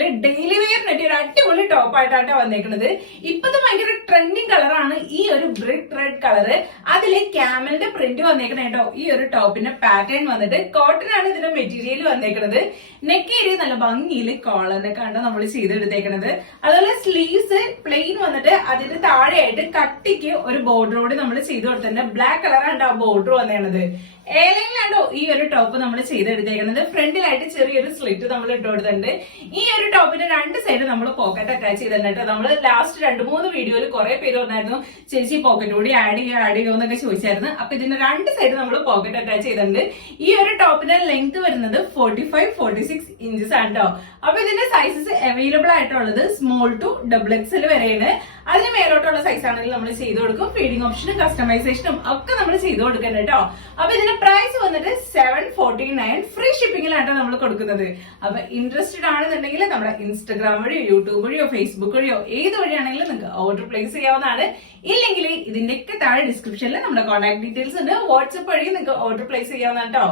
റേഞ്ചില് daily വെയറിനായിട്ട് ഒരു അടിപൊളി ടോപ്പായിട്ടാണ് വന്നേക്കുന്നത്. ഇപ്പത്തെ ഭയങ്കര ട്രെൻഡിങ് കളറാണ് ഈ ഒരു ബ്രിക്ക് റെഡ് കളറ്. അതില് ക്യാമലിന്റെ പ്രിന്റ് വന്നേക്കണ കേട്ടോ. ഈ ഒരു ടോപ്പിന്റെ പാറ്റേൺ വന്നിട്ട് കോട്ടൺ ആണ് ഇതിന്റെ മെറ്റീരിയൽ വന്നേക്കുന്നത്. നെക്ക് ഏരിയ നല്ല ഭംഗിയിൽ കോളറിനൊക്കെ ആണ് നമ്മൾ ചെയ്തെടുത്തേക്കണത്. അതുപോലെ സ്ലീവ്സ് പ്ലെയിൻ വന്നിട്ട് അതിന്റെ താഴെയായിട്ട് കട്ടിക്ക് ഒരു ബോർഡറോട് നമ്മൾ ചെയ്ത് കൊടുത്തിട്ടുണ്ട്. ബ്ലാക്ക് കളറാണ് ആ ബോർഡർ വന്നേണത്. ഏലയിലാണ്ടോ ഈ ഒരു ടോപ്പ് നമ്മൾ ചെയ്തെടുത്തേക്കുന്നത്. ഫ്രണ്ടിലായിട്ട് ചെറിയൊരു സ്ലിറ്റ് നമ്മൾ ഇട്ട് കൊടുത്തിട്ടുണ്ട്. ഈ ഒരു ടോപ്പിന്റെ രണ്ട് സൈഡ് നമ്മൾ പോക്കറ്റ് അറ്റാച്ച് ചെയ്തിട്ടുണ്ട്. നമ്മൾ ലാസ്റ്റ് 2-3 വീഡിയോയിൽ കുറെ പേര് പറഞ്ഞായിരുന്നു ചേച്ചി പോക്കറ്റ് കൂടി ആഡ് ചെയ്യോ എന്നൊക്കെ ചോദിച്ചായിരുന്നു. അപ്പൊ ഇതിന്റെ രണ്ട് സൈഡ് നമ്മൾ പോക്കറ്റ് അറ്റാച്ച് ചെയ്തിട്ടുണ്ട്. ഈ ഒരു ടോപ്പിന്റെ ലെങ്ത് വരുന്നത് 45-46 ഇഞ്ചസ് ആണ് കേട്ടോ. അപ്പൊ ഇതിന്റെ സൈസസ് അവൈലബിൾ ആയിട്ടുള്ളത് സ്മോൾ ടു XXL വരെയാണ്. അതിന് മേലോട്ടുള്ള സൈസ് ആണെങ്കിൽ നമ്മൾ ചെയ്ത് കൊടുക്കും. ഫീഡിംഗ് ഓപ്ഷനും കസ്റ്റമൈസേഷനും ഒക്കെ നമ്മൾ ചെയ്ത് കൊടുക്കുന്നുണ്ട് കേട്ടോ. അപ്പൊ ഇതിന്റെ പ്രൈസ് വന്നിട്ട് 749 ഫ്രീ ഷിപ്പിംഗിലാണ് നമ്മൾ കൊടുക്കുന്നത്. അപ്പൊ ഇൻട്രസ്റ്റഡ് ആണെന്നുണ്ടെങ്കിൽ നമ്മുടെ ഇൻസ്റ്റാഗ്രാം വഴിയോ യൂട്യൂബ് വഴിയോ ഫേസ്ബുക്ക് വഴിയോ ഏത് വഴിയാണെങ്കിലും നിങ്ങൾക്ക് ഓർഡർ പ്ലേസ് ചെയ്യാവുന്നതാണ്. ഇല്ലെങ്കിൽ ഇതിന്റെയൊക്കെ താഴെ ഡിസ്ക്രിപ്ഷനിൽ നമ്മുടെ കോൺടാക്ട് ഡീറ്റെയിൽസ് ഉണ്ട്. വാട്സ്ആപ്പ് വഴി നിങ്ങൾക്ക് ഓർഡർ പ്ലേസ് ചെയ്യാവുന്നതാണ് കേട്ടോ.